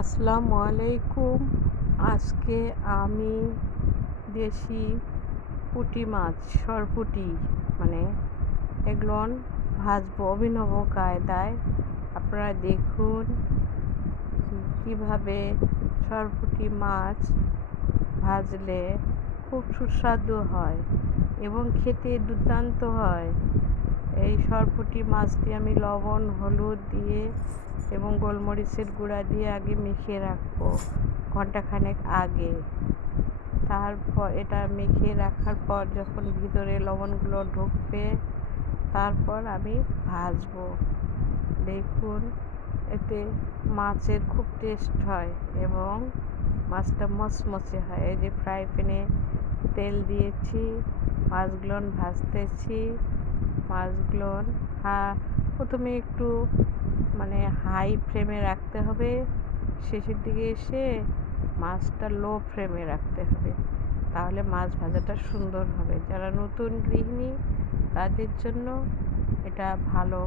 আসসালামু আলাইকুম। আজকে আমি দেশি পুঁটি মাছ, সরপুঁটি মানে এগুলোন ভাজবো অভিনব কায়দায়। আপনারা দেখুন কিভাবে সরপুঁটি মাছ ভাজলে খুব সুস্বাদু হয় এবং খেতে দুর্দান্ত হয়। এই সরপুঁটি মাছটি আমি লবণ, হলুদ দিয়ে এবং গোলমরিচের গুঁড়া দিয়ে আগে মেখে রাখবো ঘন্টাখানেক আগে। তারপর এটা মেখে রাখার পর যখন ভিতরে লবণগুলো ঢুকবে তারপর আমি ভাজবো। দেখুন এতে মাছের খুব টেস্ট হয় এবং মাছটা মচমচে হয়। এই যে ফ্রাই প্যানে তেল দিয়েছি, মাছগুলো ভাজতেছি। মাছগুলো প্রথমে একটু হাই ফ্লেমে রাখতে হবে, শেষের দিকে এসে মাছটা লো ফ্লেমে রাখতে হবে, তাহলে মাছ ভাজাটা সুন্দর হবে। যারা নতুন গৃহিণী তাদের জন্য এটা ভালো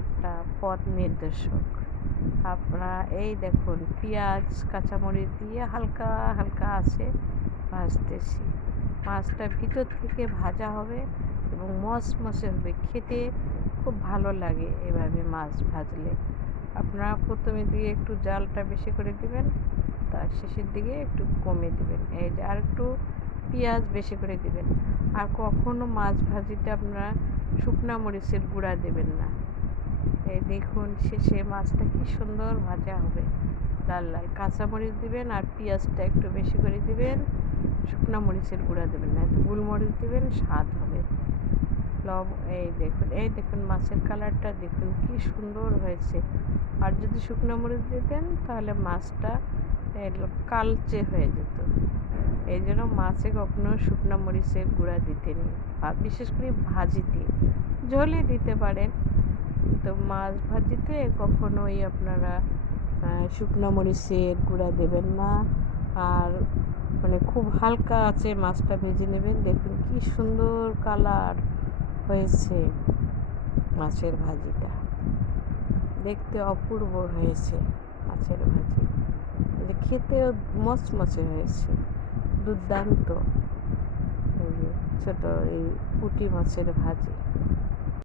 একটা পথ নির্দেশক। আপনারা এই দেখুন পেঁয়াজ কাঁচামরিচ দিয়ে হালকা হালকা আছে ভাজতেছি। মাছটা ভিতর থেকে ভাজা হবে এবং মচমচে হবে, খেতে খুব ভালো লাগে এভাবে মাছ ভাজলে। আপনারা প্রথমে দিয়ে একটু জালটা বেশি করে দিবেন, তার শেষের দিকে একটু কমে দিবেন। এই যে আর একটু পেঁয়াজ বেশি করে দিবেন। আর কখনো মাছ ভাজিতে আপনারা শুকনা মরিচের গুঁড়া দেবেন না। এই দেখুন শেষে মাছটা কি সুন্দর ভাজা হবে, লাল লাল। কাঁচামরিচ দিবেন আর পেঁয়াজটা একটু বেশি করে দিবেন, শুকনা মরিচের গুঁড়া দেবেন না, একটু গোলমরিচ দিবেন, স্বাদ হবে। এই দেখুন মাছের কালারটা দেখুন কি সুন্দর হয়েছে। আর যদি শুকনো মরিচ দিতেন তাহলে মাছটা কালচে হয়ে যেত। এই জন্য মাছে কখনো শুকনো মরিচের গুঁড়া দিতে নেই, বিশেষ করে ভাজিতে। ঝোলে দিতে পারেন, তো মাছ ভাজিতে কখনোই আপনারা শুকনো মরিচের গুঁড়া দেবেন না। আর খুব হালকা আছে মাছটা ভেজে নেবেন। দেখুন কি সুন্দর কালার হয়েছে, মাছের ভাজিটা দেখতে অপূর্ব হয়েছে। মাছের ভাজি খেতেও মচমচে হয়েছে, দুর্দান্ত। এই যে ছোট এই পুঁটি মাছের ভাজি।